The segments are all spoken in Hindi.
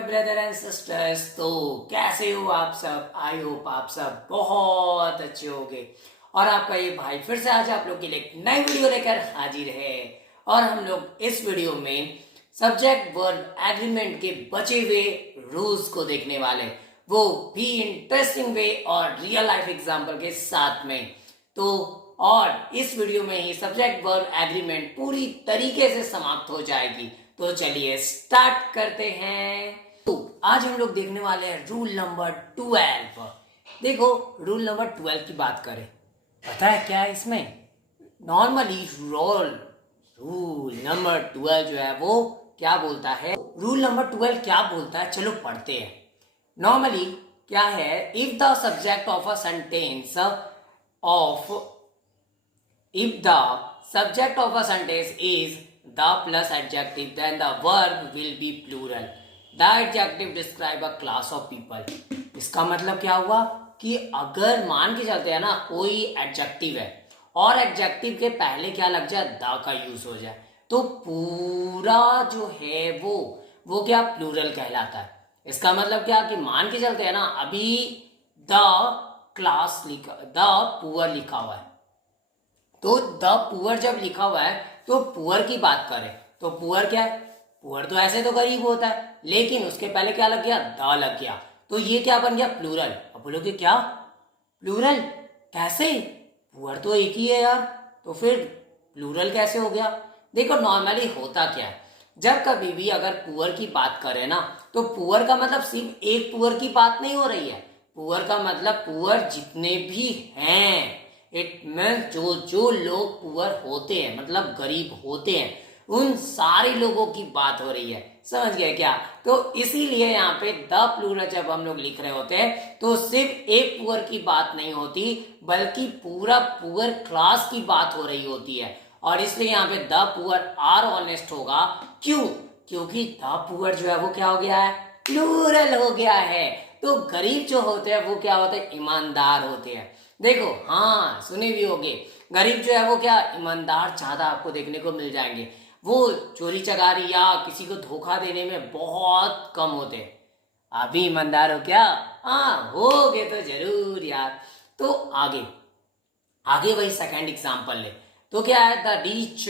My brother and sisters. तो कैसे हो आप सब? आई होप आप सब बहुत अच्छे होंगे। और आपका ये भाई फिर से आज आप लोग के लिए एक नई वीडियो लेकर हाजिर है। और हम लोग इस वीडियो में सब्जेक्ट वर्ब एग्रीमेंट के बचे हुए रूल्स को देखने वाले, वो भी इंटरेस्टिंग वे और रियल लाइफ एग्जाम्पल के साथ में। तो और इस वीडियो में ही सब्जेक्ट वर्ब एग्रीमेंट पूरी तरीके से समाप्त हो जाएगी। तो चलिए स्टार्ट करते हैं। तो आज हम लोग देखने वाले हैं रूल नंबर 12। देखो, रूल नंबर 12 की बात करें, पता है क्या है इसमें? नॉर्मली रूल नंबर 12 जो है वो क्या बोलता है? रूल नंबर 12 क्या बोलता है, चलो पढ़ते हैं। नॉर्मली क्या है? If the subject of a sentence of if the subject of a sentence is the plus adjective, then the verb will be plural. The adjective describe a class of people. इसका मतलब क्या हुआ कि अगर मान के चलते हैं ना, कोई एडजेक्टिव है और एडजेक्टिव के पहले क्या लग जाए, द का यूज हो जाए, तो पूरा जो है वो क्या प्लूरल कहलाता है। इसका मतलब क्या कि मान के चलते हैं ना, अभी द क्लास लिखा, द पुअर लिखा हुआ है, तो द पुअर जब लिखा हुआ है तो पुअर की बात करें तो पुअर क्या है? पुअर तो ऐसे तो गरीब होता है, लेकिन उसके पहले क्या लग गया? द लग गया, तो ये क्या बन गया? प्लूरल। अब बोलोगे क्या प्लूरल कैसे? पुअर तो एक ही है यार, तो फिर प्लूरल कैसे हो गया? देखो, नॉर्मली होता क्या है, जब कभी भी अगर पुअर की बात करें ना, तो पुअर का मतलब सिर्फ एक पुअर की बात नहीं हो रही है। पुअर का मतलब पुअर जितने भी हैं, इट मीन्स जो जो लोग पुअर होते हैं, मतलब गरीब होते हैं, उन सारे लोगों की बात हो रही है। समझ गए क्या? तो इसीलिए यहाँ पे द प्लूरल जब हम लोग लिख रहे होते हैं तो सिर्फ एक पुअर की बात नहीं होती, बल्कि पूरा पुअर क्लास की बात हो रही होती है। और इसलिए यहाँ पे द पुअर आर ऑनेस्ट होगा। क्यों? क्योंकि द पुअर जो है वो क्या हो गया है? प्लूरल हो गया है। तो गरीब जो होते हैं वो क्या होते हैं? ईमानदार होते हैं। देखो, हाँ सुने भी होंगे, गरीब जो है वो क्या ईमानदार ज्यादा आपको देखने को मिल जाएंगे। वो चोरी चकारी या किसी को धोखा देने में बहुत कम होते हैं। आप भी ईमानदार हो क्या? हाँ होगे तो जरूर यार। तो आगे आगे वही सेकंड एग्जांपल ले, तो क्या है? The rich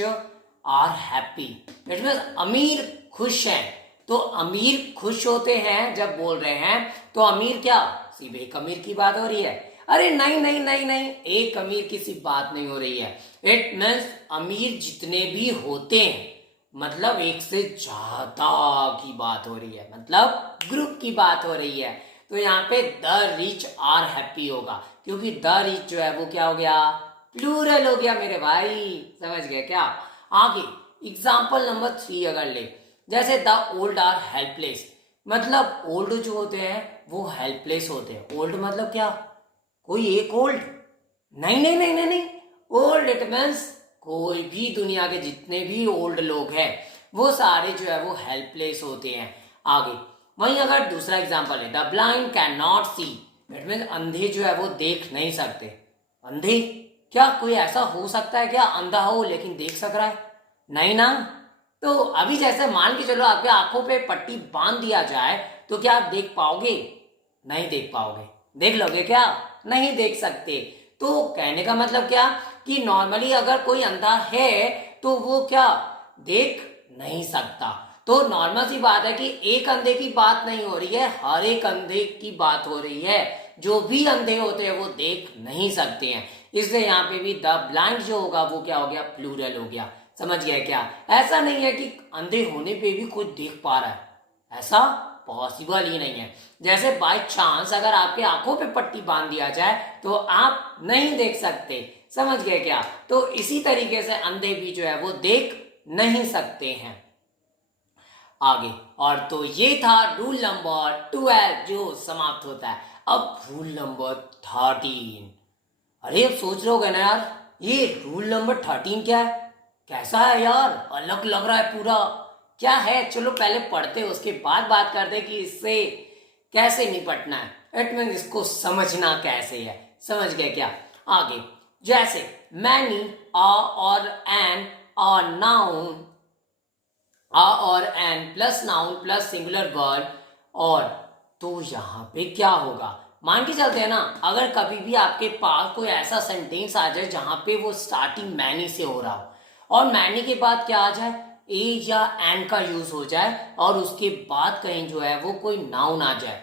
are happy. It means अमीर खुश है। तो अमीर खुश होते हैं जब बोल रहे हैं, तो अमीर क्या सिर्फ एक अमीर की बात हो रही है? अरे नहीं नहीं नहीं नहीं, एक अमीर की सिर्फ बात नहीं हो रही है। इट मीन्स अमीर जितने भी होते हैं, मतलब एक से ज्यादा की बात हो रही है, मतलब ग्रुप की बात हो रही है। तो यहाँ पे द रिच आर हैप्पी होगा, क्योंकि द रिच जो है वो क्या हो गया? प्लूरल हो गया मेरे भाई। समझ गए क्या? आगे एग्जाम्पल नंबर 3 अगर ले, जैसे द ओल्ड आर हेल्पलेस। मतलब ओल्ड जो होते हैं वो हेल्पलेस होते हैं। ओल्ड मतलब क्या? कोई एक ओल्ड? नहीं नहीं नहीं नहीं नहीं, ओल्ड इट मीन्स कोई भी दुनिया के जितने भी ओल्ड लोग हैं वो सारे जो है वो हेल्पलेस होते हैं। आगे वहीं अगर दूसरा एग्जांपल है, the blind can not see. It means अंधे जो है वो देख नहीं सकते। अंधे क्या कोई ऐसा हो सकता है क्या अंधा हो लेकिन देख सक रहा है? नहीं ना। तो अभी जैसे मान के चलो आपके आंखों पे पट्टी बांध दिया जाए तो क्या आप देख पाओगे? नहीं देख पाओगे। देख लोगे क्या? नहीं देख सकते। तो कहने का मतलब क्या कि नॉर्मली अगर कोई अंधा है तो वो क्या देख नहीं सकता। तो नॉर्मल सी बात है कि एक अंधे की बात नहीं हो रही है, हर एक अंधे की बात हो रही है। जो भी अंधे होते हैं वो देख नहीं सकते हैं, इसलिए यहाँ पे भी द ब्लाइंड जो होगा वो क्या हो गया? प्लूरल हो गया। समझ गया क्या? ऐसा नहीं है कि अंधे होने पे भी कोई देख पा रहा है, ऐसा पॉसिबल ही नहीं है। जैसे बाय चांस अगर आपके आंखों पे पट्टी बांध दिया जाए तो आप नहीं देख सकते। समझ गए क्या? तो इसी तरीके से अंधे भी जो है वो देख नहीं सकते हैं। आगे और तो ये था रूल नंबर 12 जो समाप्त होता है। अब रूल नंबर 13। अरे अब सोच रहे होगे ना यार, ये रूल नंबर 13 क्या है? कैसा है यार? अलग लग रहा है पूरा। क्या है? चलो पहले पढ़ते उसके बाद बात करते कि इससे कैसे निपटना है। इट मीन इसको समझना कैसे है। समझ गए क्या? आगे जैसे मैनी, अ और एन और नाउन, a और an plus noun plus singular verb और तो यहाँ पे क्या होगा, मान के चलते हैं ना, अगर कभी भी आपके पास कोई ऐसा सेंटेंस आ जाए जहां पे वो स्टार्टिंग मैनी से हो रहा हो और मैनी के बाद क्या आ जाए, ए या एन का यूज हो जाए और उसके बाद कहीं जो है वो कोई नाउन आ जाए,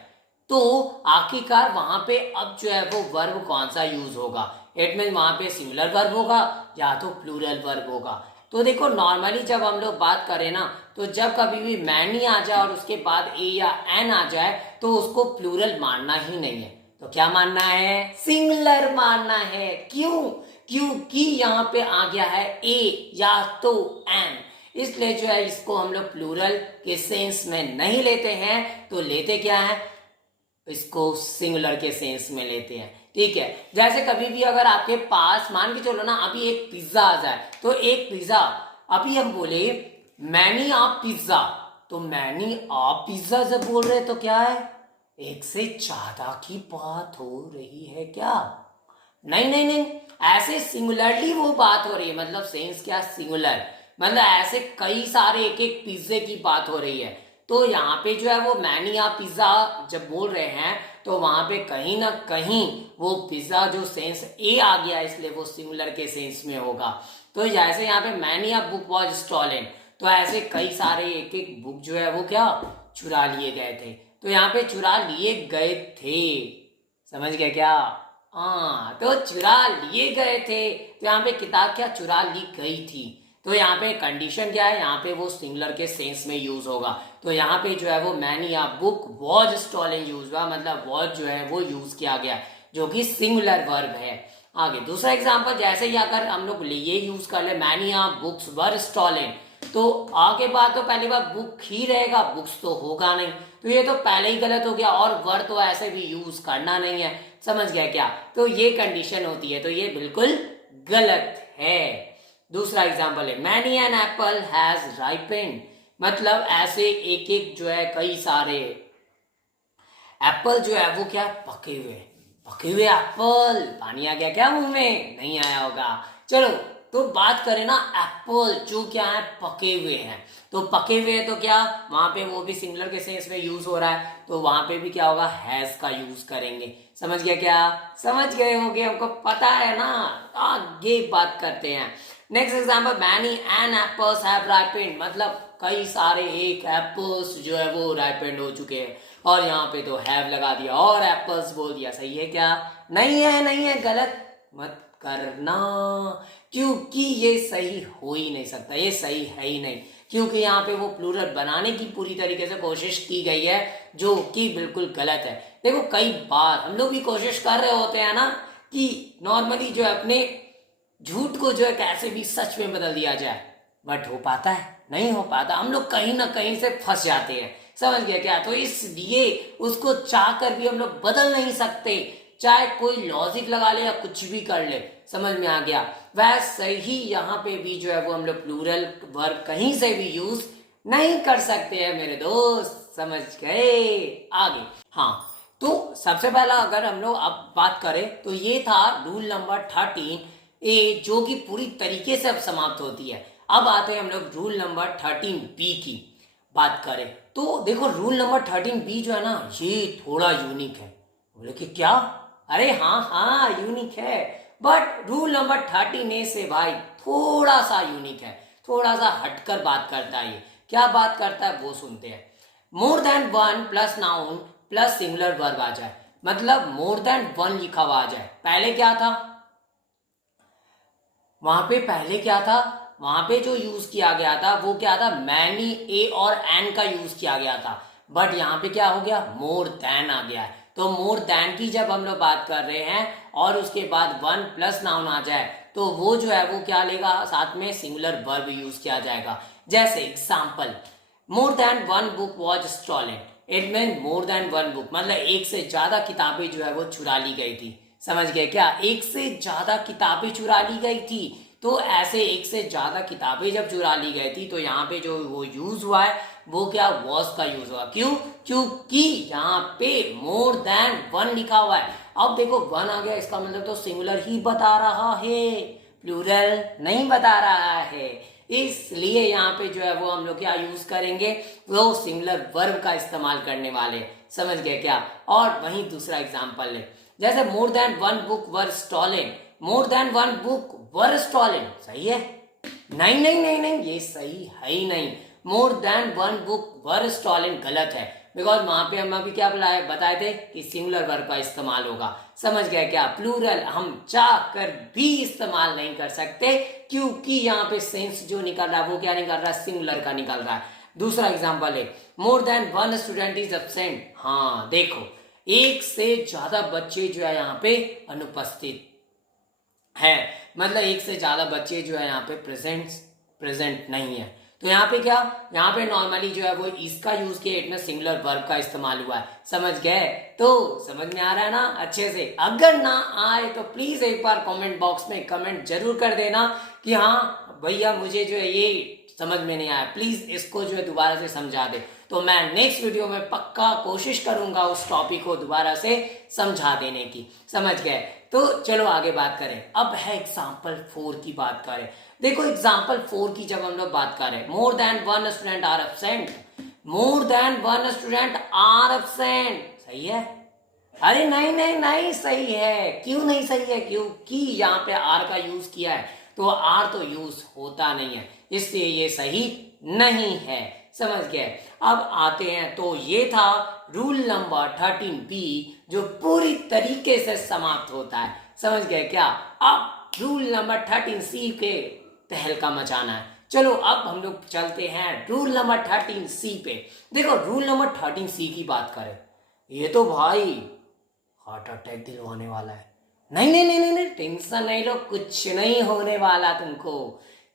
तो आखिरकार वहां पे अब जो है वो वर्ब कौन सा यूज होगा, इट मीन वहां पे सिंगुलर वर्ब होगा या तो प्लूरल वर्ब होगा। तो देखो नॉर्मली जब हम लोग बात करें ना, तो जब कभी भी मैनी आ जाए और उसके बाद ए या एन आ जाए तो उसको प्लूरल मानना ही नहीं है, तो क्या मानना है, सिंगुलर मानना है। क्यों, क्योंकि यहाँ पे आ गया है ए या तो एन, इसलिए जो है इसको हम लोग प्लूरल के सेंस में नहीं लेते हैं, तो लेते क्या है, इसको सिंगुलर के सेंस में लेते हैं। ठीक है, जैसे कभी भी अगर आपके पास मान के चलो ना अभी एक पिज्जा आ जाए, तो एक पिज्जा, अभी हम बोले मैनी आप पिज्जा, तो मैनी आप पिज्जा जब बोल रहे तो क्या है, एक से ज्यादा की बात हो रही है क्या, नहीं नहीं नहीं, ऐसे सिंगुलरली वो बात हो रही है, मतलब सेंस क्या, सिंगुलर, मतलब ऐसे कई सारे एक एक पिज्जे की बात हो रही है। तो यहाँ पे जो है वो मैनी या पिज्जा जब बोल रहे हैं तो वहां पे कहीं ना कहीं वो पिज्जा जो सेंस ए आ गया, इसलिए वो सिंगुलर के सेंस में होगा। तो जैसे यहाँ पे मैनी या बुक वॉज स्टॉलन, तो ऐसे कई सारे एक एक बुक जो है वो क्या चुरा लिए गए थे, तो यहाँ पे चुरा लिए गए थे, समझ गए क्या, हाँ, तो चुरा लिए गए थे, तो यहाँ पे किताब क्या चुरा ली गई थी, तो यहाँ पे कंडीशन क्या है, यहाँ पे वो सिंगुलर के सेंस में यूज होगा, तो यहाँ पे जो है वो मैनी या बुक वॉज स्टॉलन यूज हुआ, मतलब वॉज जो है वो यूज किया गया जो कि सिंगुलर वर्ब है। आगे दूसरा एग्जांपल, जैसे ही अगर हम लोग ये यूज कर ले मैनी या बुक्स वर स्टॉलन, तो आगे बात तो पहली बार बुक ही रहेगा, बुक्स तो होगा नहीं, तो ये तो पहले ही गलत हो गया, और वर तो ऐसे भी यूज करना नहीं है, समझ गया क्या, तो ये कंडीशन होती है, तो ये बिल्कुल गलत है। दूसरा एग्जांपल है many an apple has ripened, मतलब ऐसे एक एक जो है कई सारे एप्पल जो है वो क्या पके हुए, पके हुए एप्पल, पानी आ गया क्या मुंह में, नहीं आया होगा। चलो तो बात करें ना एप्पल जो क्या है पके हुए हैं, तो पके हुए तो क्या वहां पे वो भी सिंगुलर के सेंस में यूज हो रहा है, तो वहां पे भी क्या होगा, हैज का यूज करेंगे, समझ गया क्या, समझ गए होंगे, हमको पता है ना, आगे बात करते हैं। Next example, many an apples have ripened, मतलब कई सारे एक एप्पल्स जो है वो राइपेंड हो चुके हैं, और यहाँ पे तो हैव लगा दिया और एप्पल्स बोल दिया, सही है क्या, नहीं है, नहीं है, गलत मत करना, क्योंकि ये सही हो ही नहीं सकता, ये सही है ही नहीं, क्योंकि यहाँ पे वो प्लूरल बनाने की पूरी तरीके से कोशिश की गई है जो कि बिल्कुल गलत है। देखो कई बार हम लोग भी कोशिश कर रहे होते हैं ना कि नॉर्मली जो है अपने झूठ को जो है कैसे भी सच में बदल दिया जाए, बट हो पाता है, नहीं हो पाता, हम लोग कहीं ना कहीं से फंस जाते हैं, समझ गया क्या, तो इसलिए उसको चाह कर भी हम लोग बदल नहीं सकते, चाहे कोई लॉजिक लगा ले या कुछ भी कर ले, समझ में आ गया। वैसे ही यहाँ पे भी जो है वो हम लोग प्लूरल वर्ब कहीं से भी यूज नहीं कर सकते हैं मेरे दोस्त, समझ गए। आगे हाँ, तो सबसे पहला अगर हम लोग अब बात करें तो ये था रूल नंबर 13 ए, जो कि पूरी तरीके से अब समाप्त होती है। अब आते हैं हम लोग रूल नंबर 13 बी की बात करें, तो देखो रूल नंबर 13 बी जो है ना ये थोड़ा यूनिक है, बोले कि क्या, अरे हाँ हाँ यूनिक है, बट रूल नंबर 13 ए से भाई थोड़ा सा यूनिक है, थोड़ा सा हटकर बात करता है, ये क्या बात करता है वो सुनते हैं। More than one plus noun plus singular verb आ जाए, मतलब मोर देन वन लिखा हुआ आ जाए, पहले क्या था, वहां पे पहले क्या था, वहां पे जो यूज किया गया था वो क्या था, मैनी ए और एन का यूज किया गया था, बट यहाँ पे क्या हो गया, मोर देन आ गया है, तो मोर देन की जब हम लोग बात कर रहे हैं और उसके बाद वन प्लस नाउन आ जाए तो वो जो है वो क्या लेगा, साथ में सिंगुलर वर्ब यूज किया जाएगा। जैसे example, more than one book was stolen, it mean more than one book, मतलब एक से ज्यादा किताबें जो है वो चुरा ली गई थी, समझ गए क्या, एक से ज्यादा किताबें चुरा ली गई थी, तो ऐसे एक से ज्यादा किताबें जब चुरा ली गई थी तो यहाँ पे जो वो यूज हुआ है वो क्या, वॉज का यूज हुआ, क्यों, क्योंकि यहाँ पे मोर देन वन लिखा हुआ है। अब देखो वन आ गया, इसका मतलब तो सिंगुलर ही बता रहा है, प्लूरल नहीं बता रहा है, इसलिए यहाँ पे जो है वो हम लोग क्या यूज करेंगे, वो सिंगुलर वर्ब का इस्तेमाल करने वाले। समझ गए क्या? और वहीं दूसरा एग्जाम्पल ले, जैसे more than one book were stolen. More than one book were stolen सही है? नहीं नहीं नहीं नहीं, ये सही है ही नहीं। मोर than one book were stolen गलत है, बिकॉज वहां पे हम अभी क्या बताए थे कि सिंगुलर वर्ब का इस्तेमाल होगा। समझ गए क्या? प्लूरल हम चाह कर भी इस्तेमाल नहीं कर सकते, क्योंकि यहाँ पे सेंस जो निकल रहा है वो क्या निकल रहा है, सिंगुलर का निकल रहा है। दूसरा एग्जाम्पल है, मोर than one student is absent. हाँ देखो, एक से ज्यादा बच्चे जो है यहाँ पे अनुपस्थित है, मतलब एक से ज्यादा बच्चे जो है यहाँ पे प्रेजेंट नहीं है। तो यहाँ पे क्या, यहाँ पे नॉर्मली जो है वो इसका यूज किया, इट में सिंगुलर वर्ब का इस्तेमाल हुआ है। समझ गए? तो समझ में आ रहा है ना अच्छे से? अगर ना आए तो प्लीज एक बार कमेंट बॉक्स में कमेंट जरूर कर देना कि हाँ भैया मुझे जो है ये समझ में नहीं आया, प्लीज इसको जो है दोबारा से समझा दे। तो मैं नेक्स्ट वीडियो में पक्का कोशिश करूंगा उस टॉपिक को दोबारा से समझा देने की। समझ गए? तो चलो आगे बात करें। अब है एग्जाम्पल 4 की बात करें। देखो एग्जाम्पल 4 की जब हम लोग बात करें, more than one student are absent. More than one student are absent सही है? अरे नहीं नहीं नहीं सही है। क्यों नहीं सही है? क्योंकि यहाँ पे आर का यूज किया है, तो आर तो यूज होता नहीं है, इसलिए ये सही नहीं है। समझ गए? अब आते हैं, तो ये था रूल नंबर 13B जो पूरी तरीके से समाप्त होता है। समझ गए क्या? अब रूल नंबर 13C के तहलका मचाना है। चलो अब हम लोग चलते हैं रूल नंबर 13C पे। देखो रूल नंबर 13C की बात करें, ये तो भाई हार्ट अटैक दिलवाने वाला है। नहीं नहीं नहीं नहीं, नहीं टेंशन नहीं लो, कुछ नहीं होने वाला तुमको,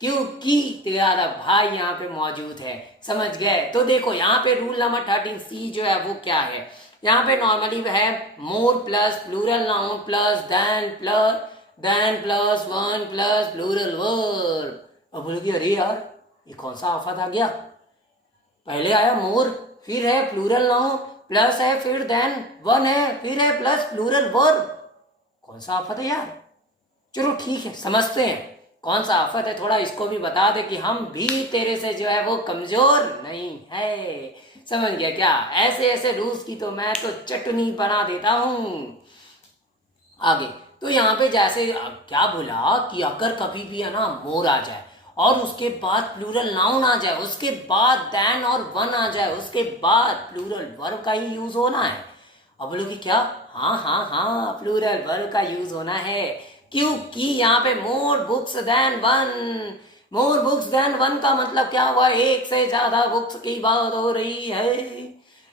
क्योंकि तुम्हारा भाई यहाँ पे मौजूद है। समझ गए? तो देखो यहाँ पे रूल नंबर 13C जो है वो क्या है, यहाँ पे नॉर्मली है more plus plural noun plus than plus one plus plural verb. अब बोलोगे अरे यार ये कौन सा आफत आ गया, पहले आया मोर, फिर है प्लूरल नाउन, प्लस है, फिर देन वन है, फिर है प्लस प्लूरल वर्ब, कौन सा आफत है यार? चलो ठीक है, समझते हैं कौन सा आफत है, थोड़ा इसको भी बता दे कि हम भी तेरे से जो है वो कमजोर नहीं है। समझ गया क्या? ऐसे ऐसे रूल्स की तो मैं तो चटनी बना देता हूं। आगे तो यहाँ पे जैसे क्या बोला कि अगर कभी भी है ना मोर आ जाए और उसके बाद प्लूरल नाउन आ जाए, उसके बाद देन और वन आ जाए, उसके बाद प्लूरल वर्ब का ही यूज होना है। अब बोलोगे क्या? हाँ हाँ हाँ, प्लूरल वर्ब का यूज होना है, क्योंकि यहाँ पे more books than one. More books than one का मतलब क्या हुआ? एक से ज्यादा बुक्स की बात हो रही है।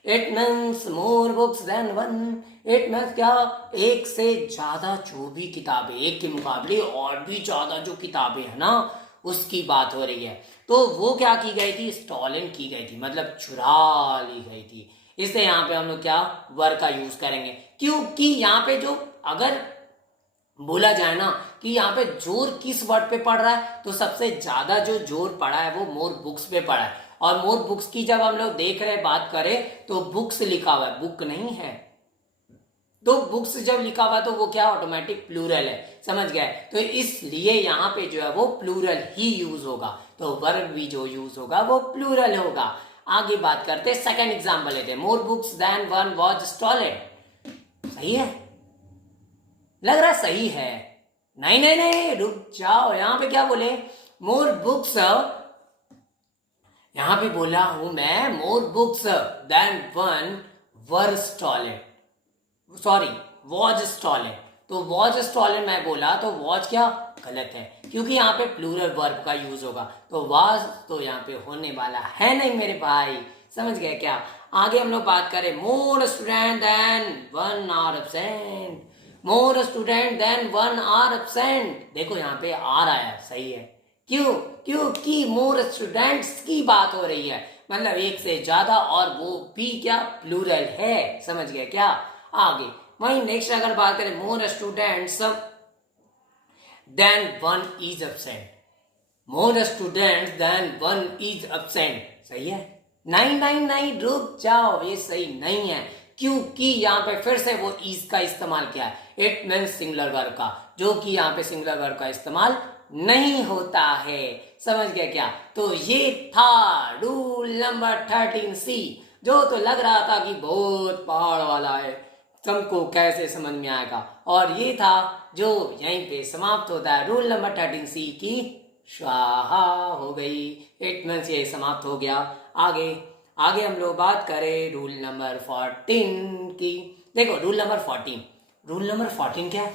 It means more books than one. It means क्या? एक से ज्यादा जो भी किताबें, एक के मुकाबले और भी ज्यादा जो किताबें है ना उसकी बात हो रही है। तो वो क्या की गई थी? स्टॉलन की गई थी, मतलब चुरा ली गई थी। इसलिए यहाँ पे हम लोग क्या वर्ब का यूज करेंगे, क्योंकि यहाँ पे जो अगर बोला जाए ना कि यहाँ पे जोर किस वर्ड पे पड़ रहा है, तो सबसे ज्यादा जो जोर पड़ा है वो मोर बुक्स पे पड़ा है। और मोर बुक्स की जब हम लोग देख रहे बात करें तो बुक्स लिखा हुआ है, बुक नहीं है। तो बुक्स जब लिखा हुआ तो वो क्या ऑटोमेटिक प्लूरल है। समझ गए? तो इसलिए यहाँ पे जो है वो प्लूरल ही यूज होगा, तो वर्ब भी जो यूज होगा वो प्लूरल होगा। आगे बात करते, सेकेंड एग्जाम्पल लेते, more books than one was stolen. सही है? लग रहा सही है? नहीं नहीं नहीं, रुक जाओ, यहां पे क्या बोले? मोर बुक्स, यहां पे बोला हूं मैं more books than one were stolen, sorry was stolen. तो वॉज स्टॉलन मैं बोला तो वॉज क्या गलत है, क्योंकि यहाँ पे प्लूरल वर्ब का यूज होगा, तो वॉज तो यहाँ पे होने वाला है नहीं मेरे भाई। समझ गए क्या? आगे हम लोग बात करें, more student than one are absent. More student than one are absent. देखो यहाँ पे आर आया, सही है। क्यों? क्योंकि मोर स्टूडेंट्स की बात हो रही है, मतलब एक से ज्यादा, और वो भी क्या प्लूरल है। समझ गए क्या? आगे वही नेक्स्ट अगर बात करें, more students than one is absent. More students than one is absent. सही है? नहीं नहीं नहीं, रुक जाओ, ये सही नहीं है, क्योंकि यहाँ पे फिर से वो इज का इस्तेमाल किया है, इट मीन्स सिंगुलर वर्ब का, जो कि यहाँ पे सिंगुलर वर्ब का इस्तेमाल नहीं होता है। समझ गए क्या? तो ये था रूल नंबर 13C, जो तो लग रहा था कि बहुत पहाड़ वाला है, तुमको कैसे समझ में आएगा। और ये था जो यहीं पे समाप्त होता है, रूल नंबर 13C की स्वाहा हो गई, इट मीन्स ये समाप्त हो गया। आगे आगे हम लोग बात करें रूल नंबर 14 की। देखो रूल नंबर 14, रूल नंबर 14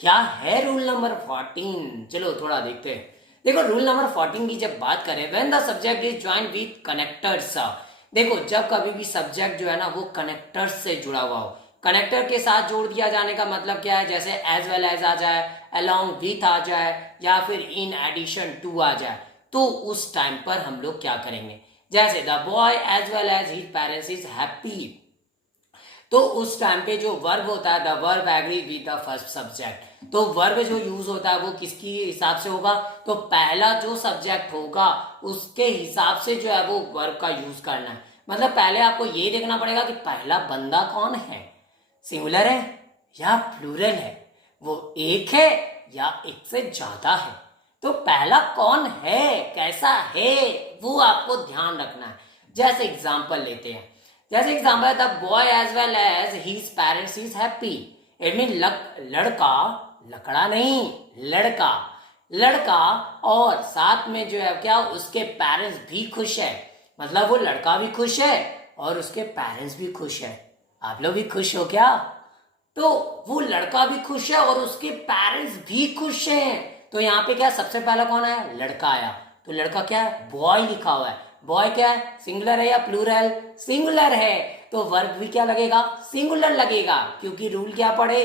क्या है रूल नंबर 14? चलो थोड़ा देखते हैं। देखो रूल नंबर 14 की जब बात करें, when the subject is joint with connectors. देखो जब कभी भी सब्जेक्ट जो है ना वो कनेक्टर्स से जुड़ा हुआ हो, कनेक्टर के साथ जोड़ दिया जाने का मतलब क्या है, जैसे एज वेल एज आ जाए, अलोंग विथ आ जाए, या फिर इन एडिशन टू आ जाए, तो उस टाइम पर हम लोग क्या करेंगे, जैसे the boy as well as his parents is happy, तो उस टाइम पे जो वर्ब होता है, the verb agree with the first subject, तो वर्ब जो यूज होता है वो किसकी हिसाब से होगा, तो पहला जो सब्जेक्ट होगा उसके हिसाब से जो है वो वर्ब का यूज करना है। मतलब पहले आपको ये देखना पड़ेगा कि पहला बंदा कौन है, सिंगुलर है या प्लूरल है, वो एक है या एक से ज्यादा है, तो पहला कौन है, कैसा है, वो आपको ध्यान रखना है। जैसे एग्जाम्पल लेते हैं, जैसे एग्जाम्पल है the boy as well as his parents is happy, it mean लड़का, लकड़ा नहीं, लड़का, लड़का और साथ में जो है क्या उसके पेरेंट्स भी खुश है, मतलब वो लड़का भी खुश है और उसके पेरेंट्स भी खुश है। आप लोग भी खुश हो क्या? तो वो लड़का भी खुश है और उसके पेरेंट्स भी खुश हैं, तो यहाँ पे क्या सबसे पहला कौन आया, लड़का आया, तो लड़का क्या है, बॉय लिखा हुआ है, बॉय क्या है, सिंगुलर है या प्लूरल, सिंगुलर है, तो वर्ब भी क्या लगेगा, सिंगुलर लगेगा, क्योंकि रूल क्या पढ़े,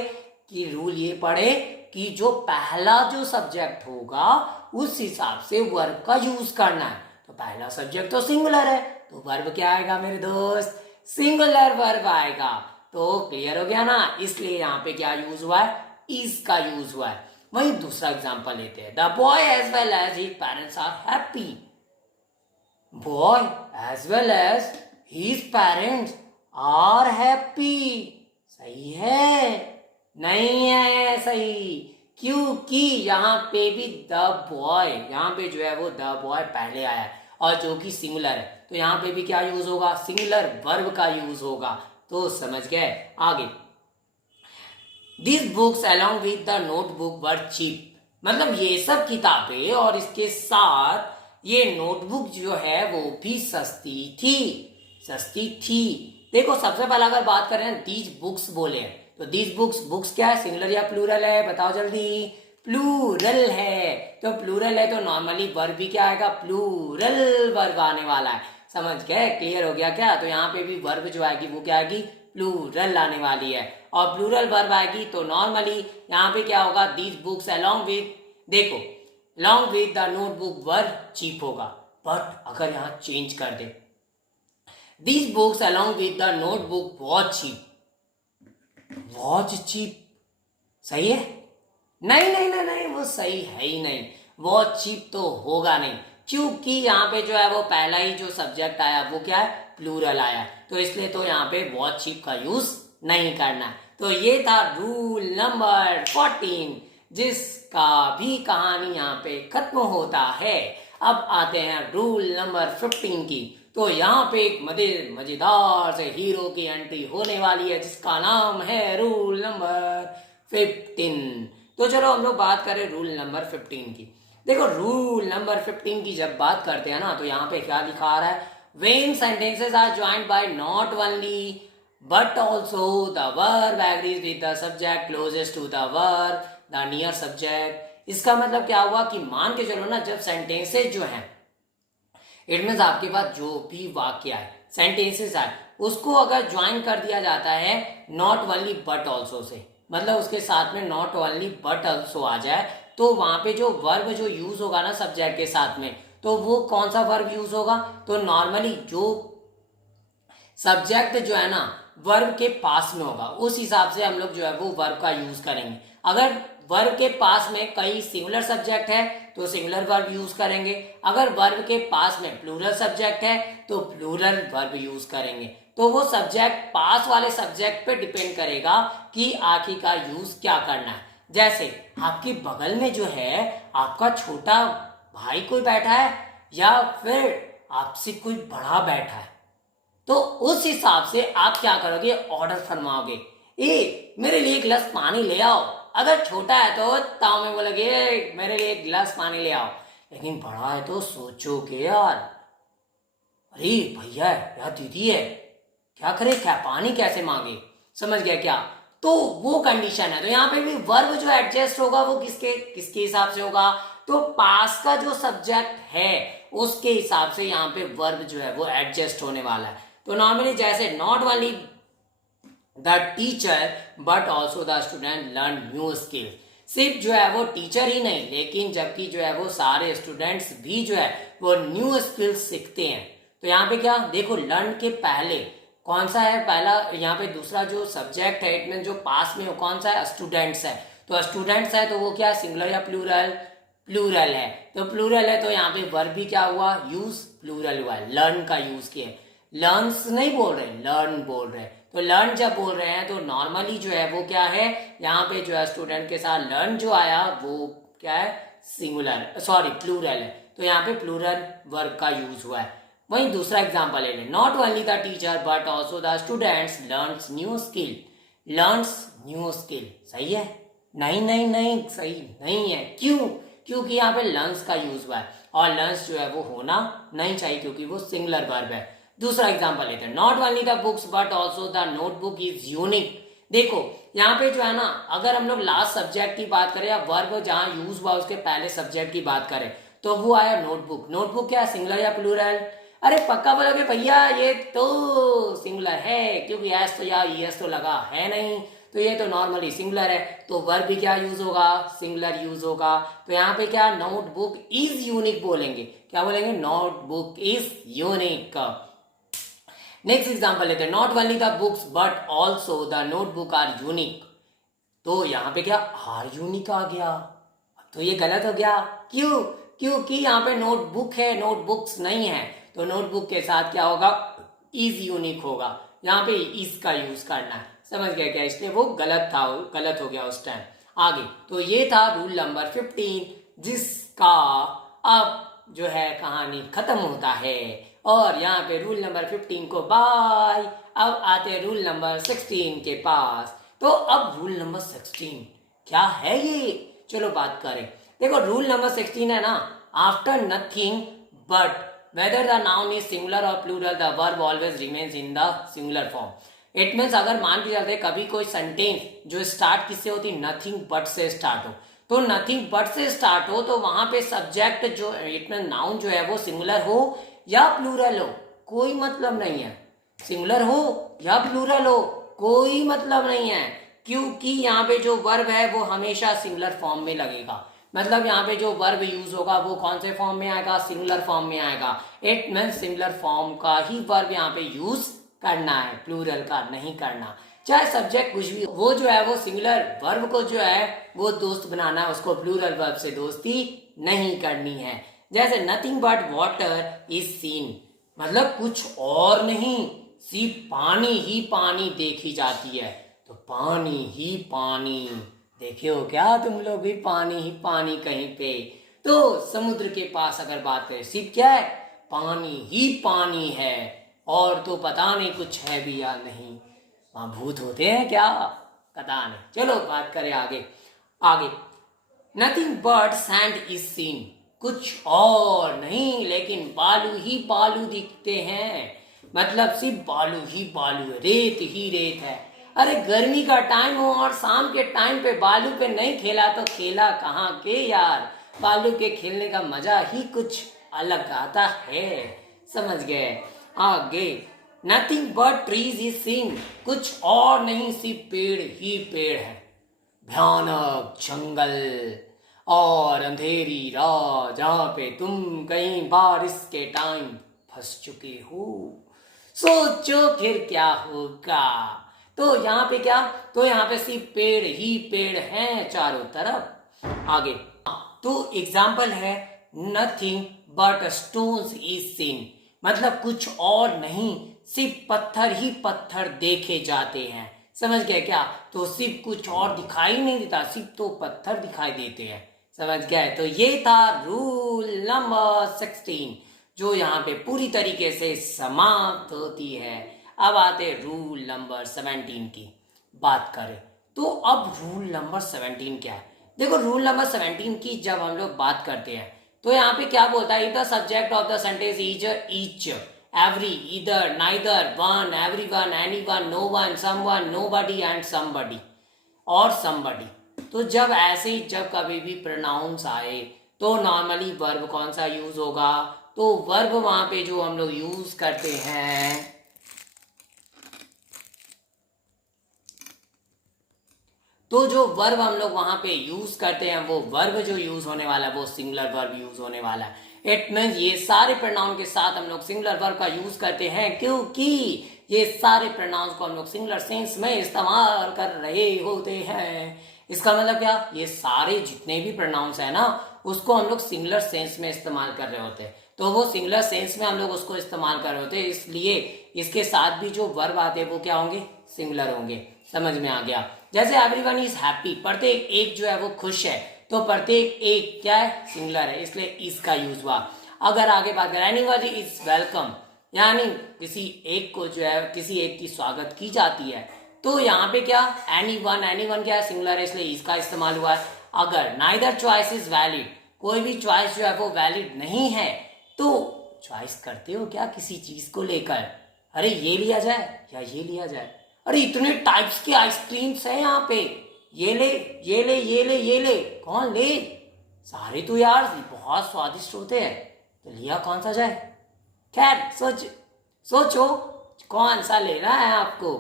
कि रूल ये पढ़े कि जो पहला जो सब्जेक्ट होगा उस हिसाब से वर्ब का यूज करना है, तो पहला सब्जेक्ट तो सिंगुलर है, तो वर्ब क्या आएगा मेरे दोस्त, सिंगुलर वर्ब आएगा। तो क्लियर हो गया ना, इसलिए यहाँ पे क्या यूज हुआ है, इज का यूज हुआ है। वही दूसरा एग्जांपल लेते हैं, the boy as well as his parents are happy, boy as well as his parents are happy, सही है, नहीं है सही, क्योंकि यहाँ पे भी द बॉय, यहाँ पे जो है वो द बॉय पहले आया है और जो कि सिंगुलर है, तो यहाँ पे भी क्या यूज होगा, सिंगुलर वर्ब का यूज होगा, तो समझ गए। आगे this books along with the notebook were cheap, मतलब ये सब किताबें और इसके साथ ये नोटबुक जो है वो भी सस्ती थी, सस्ती थी। देखो सबसे पहले अगर बात करें दीज बुक्स बोले, तो दीज बुक्स, बुक्स क्या है, सिंगुलर या प्लूरल है, बताओ जल्दी, प्लूरल है, तो प्लूरल है तो नॉर्मली वर्ब भी क्या आएगा, प्लूरल वर्ब आने वाला है, समझ गए, क्लियर हो गया क्या? तो यहाँ पे भी वर्ब जो आएगी वो क्या आएगी, प्लूरल आने वाली है, और प्लूरल वर्ब आएगी तो नॉर्मली यहाँ पे क्या होगा, दीज बुक्स अलॉन्ग विद, देखो along with the notebook were cheap होगा, बट अगर यहाँ चेंज कर दे, these books along with the notebook was cheap, was cheap, सही है? नहीं नहीं नहीं नहीं, वो सही है ही नहीं, was cheap तो होगा नहीं, क्योंकि यहाँ पे जो है वो पहला ही जो सब्जेक्ट आया वो क्या है, प्लूरल आया, तो इसलिए तो यहाँ पे was cheap का यूज नहीं करना। तो ये था रूल नंबर 14, जिसका भी कहानी यहाँ पे खत्म होता है। अब आते हैं रूल नंबर 15 की, तो यहाँ पे एक मजेदार से हीरो की एंट्री होने वाली है जिसका नाम है रूल नंबर 15। तो चलो हम लोग बात करें रूल नंबर 15 की। देखो रूल नंबर 15 की जब बात करते हैं ना, तो यहाँ पे क्या लिखा आ रहा है, when sentences are joined by not only but also the verb agrees with the subject closest to the verb the near subject। इसका मतलब क्या हुआ कि मान के चलो ना, जब सेंटेंसेस जो हैं, इट मीन्स आपके पास जो भी वाक्य है, सेंटेंसेस है, उसको अगर ज्वाइन कर दिया जाता है not only but also say, मतलब उसके साथ में नॉट ओनली बट ऑल्सो आ जाए, तो वहां पे जो वर्ब जो यूज होगा ना सब्जेक्ट के साथ में, तो वो कौन सा वर्ब यूज होगा, तो नॉर्मली जो सब्जेक्ट जो है ना वर्ब के पास में होगा, उस हिसाब से हम लोग जो है वो वर्ब का यूज करेंगे। अगर वर्ब के पास में कई सिंगुलर सब्जेक्ट है तो सिंगुलर वर्ब यूज करेंगे, अगर वर्ब के पास में प्लूरल सब्जेक्ट है तो प्लूरल वर्ब यूज करेंगे। तो वो सब्जेक्ट पास वाले सब्जेक्ट पे डिपेंड करेगा कि आखिर का यूज क्या करना है। जैसे आपके बगल में जो है आपका छोटा भाई कोई बैठा है या फिर आपसे कोई बड़ा बैठा है, तो उस हिसाब से आप क्या करोगे, ऑर्डर फरमाओगे, ए मेरे लिए एक गिलास पानी ले आओ। अगर छोटा है तो ताऊ में बोलोगे मेरे लिए एक गिलास पानी ले आओ, लेकिन बड़ा है तो सोचोगे यार, अरे भैया है या दीदी है, क्या करे, क्या पानी कैसे मांगे, समझ गया क्या। तो वो कंडीशन है। तो यहाँ पे भी वर्ब जो एडजस्ट होगा वो किसके किसके हिसाब से होगा, तो पास का जो सब्जेक्ट है उसके हिसाब से यहाँ पे वर्ब जो है वो एडजस्ट होने वाला है। तो नॉर्मली जैसे not only the teacher but also the student learn new skills, सिर्फ जो है वो टीचर ही नहीं लेकिन जबकि जो है वो सारे स्टूडेंट्स भी जो है वो न्यू स्किल्स सीखते हैं। तो यहाँ पे क्या देखो, लर्न के पहले कौन सा है, पहला यहाँ पे दूसरा जो सब्जेक्ट है इट मीन जो पास में हो कौन सा है, स्टूडेंट्स है। तो स्टूडेंट्स है तो वो क्या सिंगुलर या प्लूरल, प्लूरल है। तो प्लूरल है तो यहाँ पे वर्ब भी क्या हुआ, यूज प्लूरल हुआ है, लर्न का यूज किया, लर्न्स नहीं बोल रहे, लर्न बोल रहे। तो लर्न जब बोल रहे हैं तो नॉर्मली जो है वो क्या है, यहाँ पे जो है स्टूडेंट के साथ लर्न जो आया वो क्या है, सिंगुलर सॉरी प्लूरल है। तो यहाँ पे प्लूरल वर्ब का यूज हुआ है। वहीं दूसरा एग्जांपल ले लें, not only the teacher but also the students learns new skill, learns new skill सही है, नहीं नहीं नहीं सही नहीं है, क्यों, क्योंकि यहाँ पे लर्न्स का यूज हुआ है और लर्न्स जो है वो होना नहीं चाहिए क्योंकि वो सिंगुलर वर्ब है। दूसरा एग्जांपल लेते हैं, not only the books but also the notebook is unique. देखो यहाँ पे जो है ना, अगर हम लोग लास्ट सब्जेक्ट की बात करें या वर्ब जहाँ यूज हुआ उसके पहले सब्जेक्ट की बात करें तो वो आया नोटबुक। नोटबुक क्या सिंगुलर या प्लूरल, अरे पक्का बोलोगे भैया ये तो सिंगुलर है क्योंकि एस तो या ईएस तो लगा है नहीं, तो ये तो नॉर्मली सिंगुलर है। तो वर्ब भी क्या यूज होगा, सिंगुलर यूज होगा। तो यहाँ पे क्या नोटबुक इज यूनिक बोलेंगे, क्या बोलेंगे, notebook is unique. Next example लेते हैं, not only the books but also the notebook are unique. तो यहाँ पे क्या आर यूनिक आ गया, तो ये गलत हो गया, क्यों, क्योंकि यहाँ पे नोटबुक है नोटबुक्स नहीं है। तो नोटबुक के साथ क्या होगा, इज यूनिक होगा, यहाँ पे इज का यूज करना है, समझ गया क्या, इसलिए वो गलत था, गलत हो गया उस टाइम। आगे तो ये था रूल नंबर 15 जिसका अब जो है कहानी खत्म होता है। और यहाँ पे रूल नंबर 15 को बाय। अब आते हैं रूल नंबर 16 के पास। तो अब रूल नंबर 16 क्या है ये, चलो बात करें। देखो रूल नंबर 16 है ना, after nothing but whether the noun is singular or plural the verb always remains in the singular form। It means अगर मान के चलते कभी कोई सेंटेंस जो स्टार्ट किससे होती, नथिंग बट से स्टार्ट हो, तो नथिंग बट से स्टार्ट हो तो वहां पे सब्जेक्ट जो इट मीन नाउन जो है वो सिंगुलर हो या प्लूरल हो कोई मतलब नहीं है, सिंगुलर हो या प्लूरल हो कोई मतलब नहीं है, क्योंकि यहाँ पे जो वर्ब है वो हमेशा सिंगुलर फॉर्म में लगेगा। मतलब यहाँ पे जो वर्ब यूज होगा वो कौन से फॉर्म में आएगा, सिंगुलर फॉर्म में आएगा। इट मीन्स सिंगुलर फॉर्म का ही वर्ब यहाँ पे यूज करना है, प्लूरल का नहीं करना, चाहे सब्जेक्ट कुछ भी हो। वो जो है वो सिंगुलर वर्ब को जो है वो दोस्त बनाना है, उसको प्लूरल वर्ब से दोस्ती नहीं करनी है। जैसे nothing but water is seen, मतलब कुछ और नहीं, सिर्फ पानी ही पानी देखी जाती है। तो पानी ही पानी देखे हो क्या तुम लोग भी, पानी ही पानी कहीं पे। तो समुद्र के पास अगर बात करें सिर्फ क्या है, पानी ही पानी है, और तो पता नहीं कुछ है भी या नहीं, वहां भूत होते हैं क्या, पता नहीं। चलो बात करें आगे। आगे nothing but sand is seen, कुछ और नहीं लेकिन बालू ही बालू दिखते हैं, मतलब सिर्फ बालू ही बालू है, रेत ही रेत है। अरे गर्मी का टाइम हो और शाम के टाइम पे बालू पे नहीं खेला तो खेला कहाँ के यार, बालू के खेलने का मजा ही कुछ अलग आता है, समझ गए। आगे nothing but trees is seen, कुछ और नहीं सिर्फ पेड़ ही पेड़ है, भयानक जंगल और अंधेरी रात जहाँ पे तुम कहीं बारिश के टाइम फंस चुके हो, सोचो फिर क्या होगा। तो यहाँ पे क्या, तो यहाँ पे सिर्फ पेड़ ही पेड़ हैं चारों तरफ। आगे तो एग्जाम्पल है nothing but stones is seen, मतलब कुछ और नहीं सिर्फ पत्थर ही पत्थर देखे जाते हैं, समझ गए क्या। तो सिर्फ कुछ और दिखाई नहीं देता, सिर्फ तो पत्थर दिखाई देते हैं, समझ गए? तो ये था रूल नंबर 16 जो यहाँ पे पूरी तरीके से समाप्त होती है। अब आते रूल नंबर 17 की बात करें। तो अब रूल नंबर 17 क्या है? देखो, रूल नंबर 17 की जब हम लोग बात करते हैं तो यहाँ पे क्या बोलता है? If the subject of the sentence is each, every, either, neither, one, everyone, anyone, no one, someone, nobody and somebody और समबडी। तो जब ऐसे ही जब कभी भी प्रोनाउंस आए तो नॉर्मली वर्ब कौन सा यूज होगा? तो वर्ब वहां पे जो हम लोग यूज करते हैं, तो जो वर्ब हम लोग वहां पे यूज करते हैं वो वर्ब जो यूज होने वाला है वो सिंगुलर वर्ब यूज होने वाला है। इट मीन्स ये सारे प्रोनाउन के साथ हम लोग सिंगुलर वर्ब का यूज करते हैं क्योंकि ये सारे प्रोनाउंस को हम लोग सिंगुलर सेंस में इस्तेमाल कर रहे होते हैं। इसका मतलब क्या? ये सारे जितने भी प्रोनाउंस है ना उसको हम लोग सिंगुलर सेंस में इस्तेमाल कर रहे होते हैं। तो वो सिंगुलर सेंस में हम लोग उसको इस्तेमाल कर रहे होते हैं, इसलिए इसके साथ भी जो वर्ब आते हैं वो क्या होंगे? सिंगुलर होंगे। समझ में आ गया? जैसे एवरीवन इज हैप्पी, प्रत्येक एक जो है वो खुश है, तो प्रत्येक एक क्या है? सिंगुलर है, इसलिए इसका यूज हुआ। अगर आगे बात करें एनीबॉडी इज वेलकम, यानी किसी एक को जो है किसी एक की स्वागत की जाती है, तो यहाँ पे क्या? एनीवन, एनीवन क्या है? सिंगुलर है, इसलिए इसका इस्तेमाल हुआ है। अगर नाइदर चॉइस इज वैलिड, कोई भी चॉइस जो है वो वैलिड नहीं है, तो चॉइस करते हो क्या किसी चीज को लेकर? अरे ये लिया जाए या ये लिया जाए? अरे इतने टाइप्स के आइसक्रीम्स हैं यहाँ पे, ये ले, ये ले, ये ले, ये ले, कौन ले? सारे तो यार बहुत स्वादिष्ट होते हैं, तो लिया कौन सा जाए? खैर सोचो कौन सा लेना है आपको।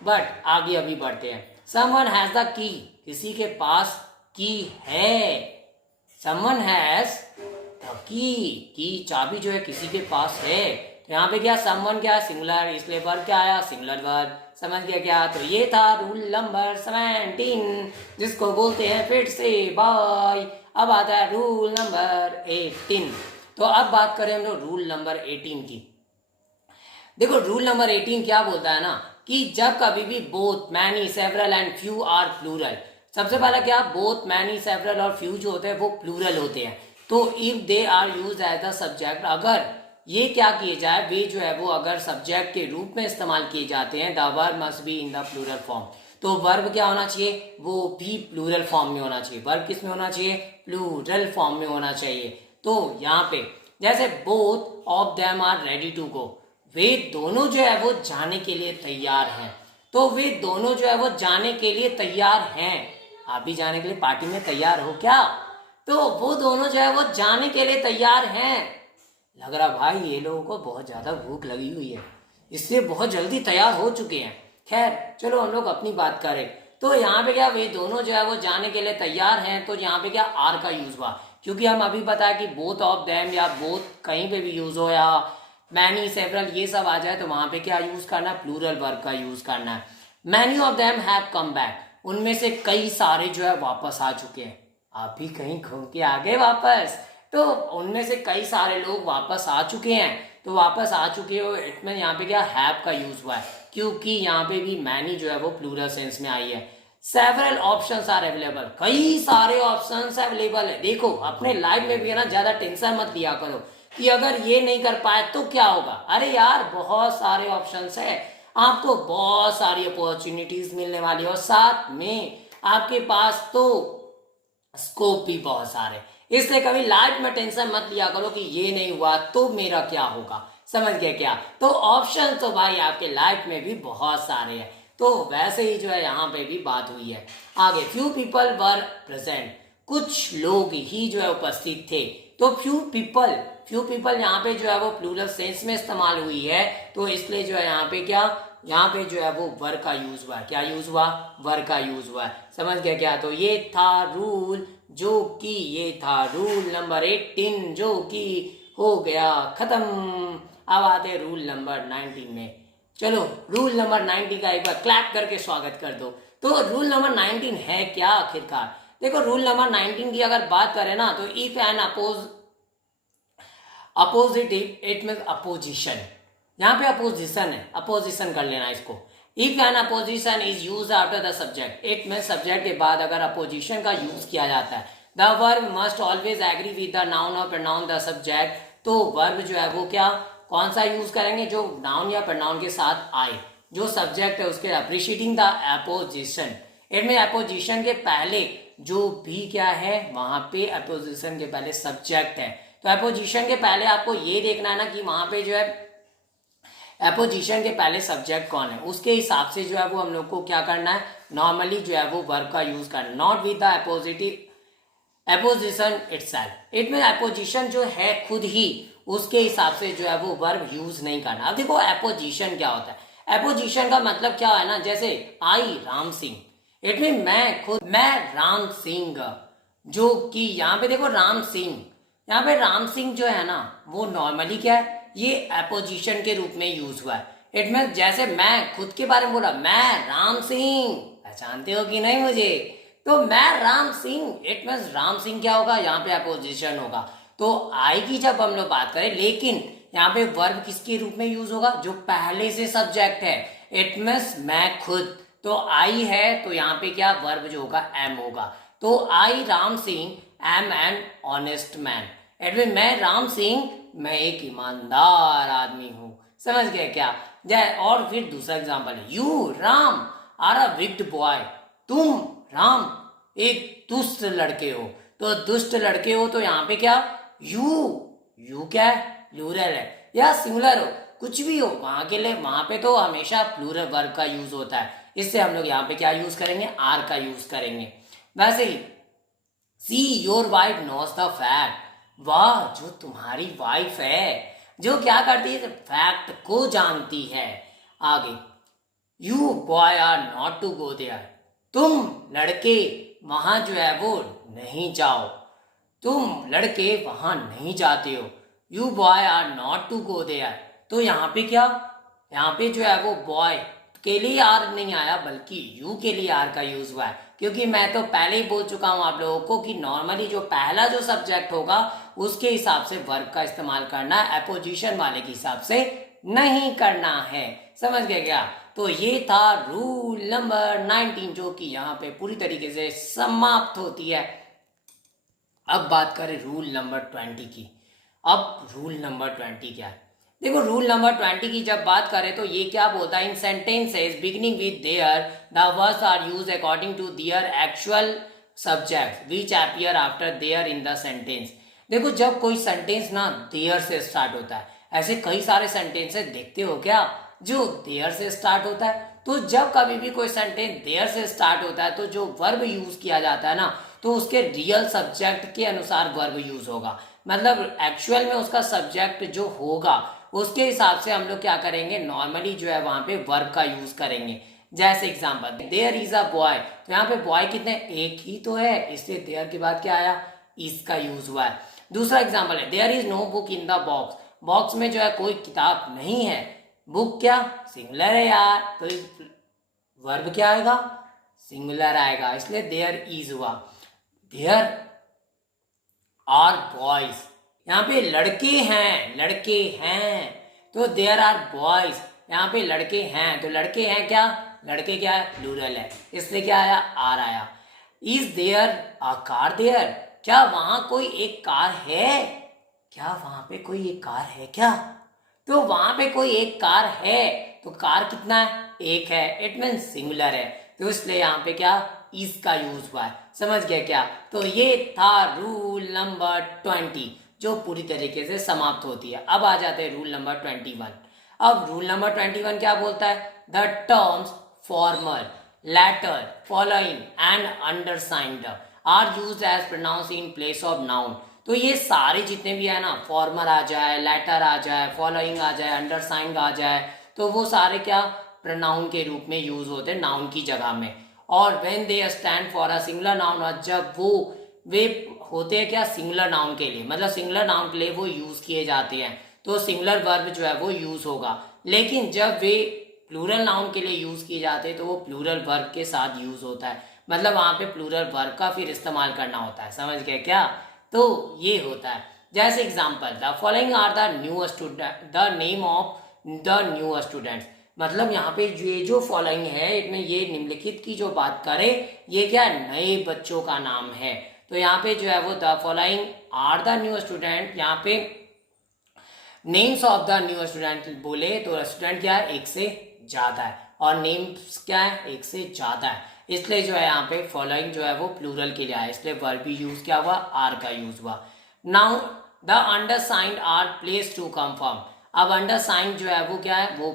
बट आगे अभी बढ़ते हैं। समवन हैज द की, किसी के पास की है। समवन हैज द की चाबी जो है किसी के पास है। तो यहाँ पे क्या? समवन क्या? सिंगुलर, इसलिए वर्ब क्या आया? Singular verb. समझ गया क्या? तो ये था रूल नंबर 17 जिसको बोलते हैं फिर से बाय। अब आता है रूल नंबर 18। तो अब बात करें हम लोग रूल नंबर 18 की। देखो, रूल नंबर 18 क्या बोलता है ना कि जब कभी भी both, many, several and few are plural. सबसे पहला क्या? बोथ, मैनी, सेवरल और फ्यू जो होते हैं वो प्लूरल होते हैं। तो if they are use as the subject, अगर ये क्या किए जाए, वे जो है वो अगर सब्जेक्ट के रूप में इस्तेमाल किए जाते हैं, the verb must be in the plural form. तो वर्ब क्या होना चाहिए? वो भी प्लूरल फॉर्म में होना चाहिए। वर्ब किस में होना चाहिए? प्लूरल फॉर्म में होना चाहिए। तो यहाँ पे जैसे both of them are ready to go, वे दोनों जो है वो जाने के लिए तैयार हैं। तो वे दोनों जो है वो जाने के लिए तैयार हैं। आप भी जाने के लिए पार्टी में तैयार हो क्या? तो वो दोनों जो है वो जाने के लिए तैयार हैं। लग रहा भाई ये लोगों को बहुत ज्यादा भूख लगी हुई है, इसलिए बहुत जल्दी तैयार हो चुके हैं। खैर चलो हम लोग अपनी बात करें। तो यहाँ पे क्या? वे दोनों जो है वो जाने के लिए तैयार हैं। तो यहाँ पे क्या? आर का यूज हुआ, क्योंकि हम अभी बताया कि बोथ ऑफ देम या बोथ कहीं पे भी यूज हो या मैनी, सेवरल ये सब आ जाए तो वहां पे क्या यूज करना है? प्लूरल वर्ब का यूज करना है। Many of them have come back, उनमें से कई सारे जो है वापस आ चुके हैं। आप भी कहीं घूम के आ गए वापस, तो उनमें से कई सारे लोग वापस आ चुके हैं। तो वापस आ चुके हो, इसमें यहाँ पे क्या? हैव का यूज हुआ है, क्योंकि यहाँ पे भी मैनी जो है वो प्लूरल सेंस में आई है। सेवरल ऑप्शंस आर अवेलेबल, कई सारे ऑप्शंस अवेलेबल है। देखो अपने लाइफ में भी है ना ज्यादा टेंशन मत लिया करो कि अगर ये नहीं कर पाए तो क्या होगा। अरे यार बहुत सारे ऑप्शंस है, आपको बहुत सारी अपॉर्चुनिटीज मिलने वाली है, और साथ में आपके पास तो स्कोप भी बहुत सारे। इसलिए कभी लाइफ में टेंशन मत लिया करो कि ये नहीं हुआ तो मेरा क्या होगा। समझ गए क्या? तो ऑप्शन तो भाई आपके लाइफ में भी बहुत सारे हैं। तो वैसे ही जो है यहाँ पे भी बात हुई है। आगे, फ्यू पीपल वर प्रेजेंट, कुछ लोग ही जो है उपस्थित थे। तो फ्यू पीपल यहाँ पे जो है वो प्लूरल सेंस में इस्तेमाल हुई है। तो इसलिए जो है यहाँ पे क्या? यहाँ पे जो है वो वर का यूज हुआ। क्या यूज हुआ? वर का यूज हुआ। समझ गया क्या? तो ये था रूल ये था रूल नंबर 18 जो कि हो गया खत्म। अब आते रूल नंबर 19 में। चलो रूल नंबर 19 का एक बार क्लैप करके स्वागत कर दो। तो रूल नंबर 19 है क्या आखिरकार? देखो रूल नंबर 19 की अगर बात करें ना तो if an appositive it mean apposition, यहाँ पे अपोजिशन है, अपोजिशन कर लेना इसको। If an apposition is use after the subject, एक में सब्जेक्ट के बाद अगर अपोजिशन का यूज किया जाता है the verb must always agree with the noun और प्रोनाउन द सब्जेक्ट। तो वर्ब जो है वो क्या कौन सा यूज करेंगे, जो नाउन या प्रोनाउन के साथ आए, जो सब्जेक्ट है उसके अप्रिशिएटिंग द अपोजिशन। इनमें अपोजिशन के पहले जो भी क्या है वहां पे अपोजिशन के पहले सब्जेक्ट है। तो अपोजिशन के पहले आपको ये देखना है ना कि वहां पे जो है अपोजिशन के पहले सब्जेक्ट कौन है, उसके हिसाब से जो है वो हम लोग को क्या करना है, नॉर्मली जो है वो वर्ब का यूज करना, not with the opposition itself. It mean opposition जो है खुद ही उसके हिसाब से जो है वो वर्ब यूज नहीं करना। अब देखो अपोजिशन क्या होता है, अपोजिशन का मतलब क्या है ना, जैसे आई राम सिंह, इट मीन मैं राम सिंह, जो कि यहाँ पे देखो राम सिंह, यहाँ पे राम सिंह जो है ना वो नॉर्मली क्या है, ये अपोजिशन के रूप में यूज हुआ है। इट मीन जैसे मैं खुद के बारे में बोला, मैं राम सिंह, पहचानते हो कि नहीं मुझे, तो मैं राम सिंह, इट मीन राम सिंह क्या होगा, यहाँ पे अपोजिशन होगा। तो आई की जब हम लोग बात करें, लेकिन यहाँ पे वर्ब किसके रूप में यूज होगा, जो पहले से सब्जेक्ट है, इट मीन्स मैं खुद, तो आई है तो यहाँ पे क्या वर्ब जो होगा एम होगा। तो I Ram Singh am an honest man, it mean मैं राम सिंह, मैं एक ईमानदार आदमी हूं। समझ गए क्या। जय और फिर दूसरा एग्जांपल है, you Ram are a wicked boy, तुम राम एक दुष्ट लड़के हो। तो दुष्ट लड़के हो तो यहाँ पे क्या यू क्या है, प्लूरल है या सिंगुलर हो, कुछ भी हो वहां के लिए, वहां पे तो हमेशा प्लूरल वर्ब का यूज होता है। इससे हम लोग यहाँ पे क्या यूज करेंगे, आर का यूज करेंगे। वैसे ही see your wife knows the fact, वाह जो तुम्हारी वाइफ है जो क्या करती है, फैक्ट को जानती है। आगे you boy are not to go there, तुम लड़के वहां जो है वो नहीं जाओ, तुम लड़के वहां नहीं जाते हो। You boy are not to go there, तो यहाँ पे क्या, यहाँ पे जो है वो बॉय के लिए आर नहीं आया बल्कि यू के लिए आर का यूज हुआ है, क्योंकि मैं तो पहले ही बोल चुका हूं आप लोगों को कि नॉर्मली जो पहला जो सब्जेक्ट होगा उसके हिसाब से वर्ब का इस्तेमाल करना है, अपोजिशन वाले के हिसाब से नहीं करना है। समझ गए क्या। तो ये था रूल नंबर 19 जो कि यहाँ पे पूरी तरीके से समाप्त होती है। अब बात करें रूल नंबर 20 की। अब रूल नंबर 20 क्या है, देखो रूल नंबर 20 की जब बात करें तो ये क्या बोलता है, in sentences beginning with there the words are used according to their actual subject which appear after there in the sentence. देखो जब कोई सेंटेंस ना देयर से स्टार्ट होता है, ऐसे कई सारे सेंटेंसेस देखते हो क्या जो देयर से स्टार्ट होता है, तो जब कभी भी कोई सेंटेंस देयर से स्टार्ट होता है तो जो वर्ब यूज किया जाता है ना, तो उसके रियल सब्जेक्ट के अनुसार वर्ब यूज होगा, मतलब एक्चुअल में उसका सब्जेक्ट जो होगा उसके हिसाब से हम लोग क्या करेंगे, नॉर्मली जो है वहां पे वर्ब का यूज करेंगे। जैसे example there is a boy, तो यहाँ पे बॉय कितने, एक ही तो है, इसलिए देयर के बाद क्या आया, इज का यूज हुआ है। दूसरा एग्जांपल है there is no book in the box, box में जो है कोई किताब नहीं है, बुक क्या सिंगुलर है यार, तो वर्ब क्या आएगा, सिंगुलर आएगा, इसलिए देयर इज हुआ। देयर आर बॉयज, यहाँ पे लड़के हैं तो देयर आर बॉयज, यहाँ पे लड़के हैं तो लड़के हैं क्या, लड़के क्या है, प्लूरल है, इसलिए क्या आया, आर आया। Is there a car there, क्या वहां कोई एक कार है, क्या वहां पे कोई एक कार है क्या, तो वहां पे कोई एक कार है, तो कार कितना है, एक है, इट मीन सिंगुलर है, तो इसलिए यहाँ पे क्या इज का यूज हुआ है। समझ गया क्या। तो ये था रूल नंबर 20 जो पूरी तरीके से समाप्त होती है। अब आ जाते हैं रूल नंबर 21। अब रूल नंबर 21 क्या बोलता है, the terms formal, latter, following and undersigned are used as pronouns in place of noun. तो ये सारे जितने भी है ना, फॉर्मल आ जाए, लेटर आ जाए, फॉलोइंग आ जाए, अंडरसाइंड आ जाए, तो वो सारे क्या प्रोनाउन के रूप में यूज होते हैं नाउन की जगह में। और when they stand for a singular noun, और जब वो वे होते हैं क्या सिंगुलर नाउन के लिए, मतलब सिंगुलर नाउन के लिए वो यूज किए जाते हैं, तो सिंगुलर वर्ब जो है वो यूज होगा। लेकिन जब वे प्लूरल नाउन के लिए यूज किए जाते हैं तो वो प्लूरल वर्ब के साथ यूज होता है, मतलब वहां पे प्लूरल वर्ब का फिर इस्तेमाल करना होता है। समझ गए क्या। तो ये होता है। जैसे example the following are the new student, the name of the new students, मतलब यहाँ पे ये जो फॉलोइंग है इसमें ये निम्नलिखित की जो बात करें ये क्या नए बच्चों का नाम है। तो यहाँ पे जो है वो the following are the new student, यहाँ पे names of the new student बोले तो स्टूडेंट क्या है, एक से ज्यादा है, और नेम्स क्या है, एक से ज्यादा है, इसलिए जो है यहाँ पे फॉलोइंग जो है वो प्लूरल के लिए आया, इसलिए वर्ब भी यूज क्या हुआ, आर का यूज हुआ। Now the undersigned are place to confirm, अब अंडरसाइंड जो है वो क्या है, वो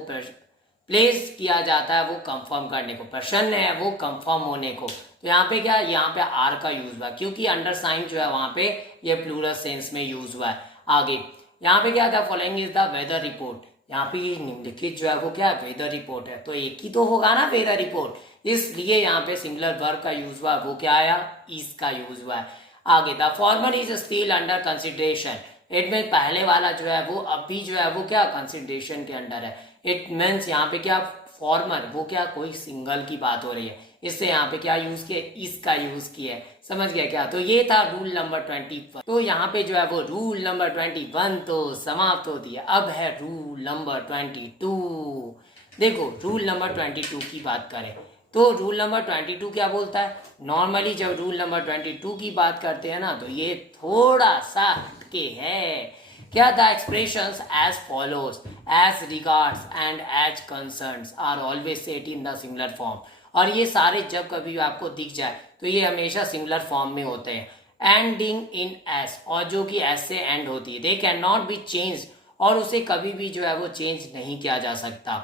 प्लेस किया जाता है वो कंफर्म करने को, प्रश्न है वो कंफर्म होने को, तो यहाँ पे क्या है, यहाँ पे आर का यूज हुआ क्योंकि अंडरसाइंड जो है वहां पे ये प्लूरल सेंस में यूज हुआ है। आगे यहाँ पे क्या था, following is the weather report, यहाँ पे निम्नलिखित जो है वो क्या है, वेदर रिपोर्ट है, तो एक ही तो होगा ना वेदर रिपोर्ट, इसलिए यहाँ पे सिंगुलर वर्ब का यूज हुआ, वो क्या आया, इज का यूज हुआ है। आगे the former is still under consideration, it mean पहले वाला जो है वो अभी जो है वो क्या कंसिडरेशन के अंडर है, इट मीन्स यहाँ पे क्या फॉर्मर वो क्या कोई सिंगल की बात हो रही है, इससे यहाँ पे क्या यूज किया, इसका यूज किया है, समझ गया क्या। तो ये था रूल नंबर 21। तो यहाँ पे जो है वो रूल नंबर 21 तो समाप्त हो दिया, अब है रूल नंबर 22। देखो रूल नंबर 22 की बात करें तो रूल नंबर 22 क्या बोलता है, नॉर्मली जब रूल नंबर 22 की बात करते हैं ना तो ये थोड़ा सा के है, क्या the expressions as follows as regards and as concerns are always set in the singular form, और ये सारे जब कभी आपको दिख जाए तो ये हमेशा सिंगुलर फॉर्म में होते हैं, एंडिंग इन एस, और जो कि एस से एंड होती है, they can not be change, और उसे कभी भी जो है वो चेंज नहीं किया जा सकता।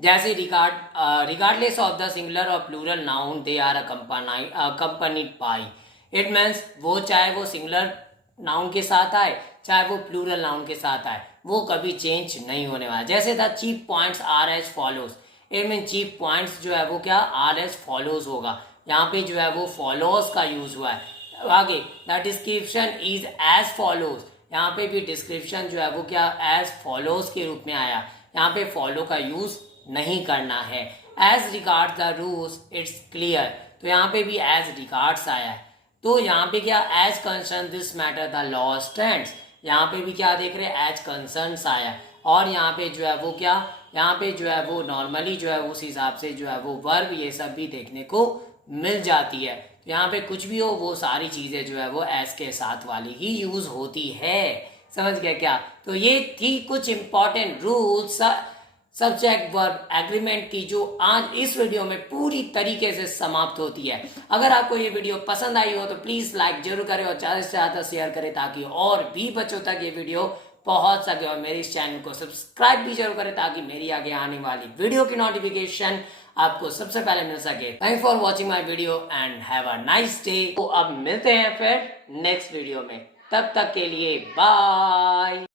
जैसे रिगार्डलेस ऑफ द सिंगुलर और plural noun they are accompanied by, it means वो चाहे वो सिंगुलर नाउन के साथ आए चाहे वो प्लूरल नाउन के साथ आए, वो कभी चेंज नहीं होने वाला। जैसे the chief points are as follows, it mean chief points जो है वो क्या आर एज फॉलोज होगा, यहाँ पे जो है वो फॉलोज का यूज हुआ है। आगे the description is as follows, यहाँ पे भी डिस्क्रिप्शन जो है वो क्या एज फॉलोज के रूप में आया, यहाँ पे फॉलो का यूज नहीं करना है। As regard the rules it's clear, तो यहाँ पे भी एज रिगार्ड्स आया है, तो यहाँ पे क्या as concern this matter the law stands, यहाँ पे भी क्या देख रहे हैं एज कंसर्न्स आया, और यहाँ पे जो है वो क्या, यहाँ पे जो है वो नॉर्मली जो है उस हिसाब से जो है वो वर्ब ये सब भी देखने को मिल जाती है, तो यहाँ पे कुछ भी हो वो सारी चीजें जो है वो एज के साथ वाली ही यूज होती है, समझ गए क्या। तो ये थी कुछ important rules subject verb agreement की जो आज इस वीडियो में पूरी तरीके से समाप्त होती है। अगर आपको ये वीडियो पसंद आई हो तो प्लीज लाइक जरूर करें और ज्यादा से ज्यादा शेयर करें ताकि और भी बच्चों तक ये वीडियो पहुंच सके, और मेरे इस चैनल को सब्सक्राइब भी जरूर करें ताकि मेरी आगे आने वाली वीडियो की नोटिफिकेशन आपको सबसे पहले मिल सके। Thank for watching my video and have a nice day. तो अब मिलते हैं फिर नेक्स्ट वीडियो में, तब तक के लिए बाय।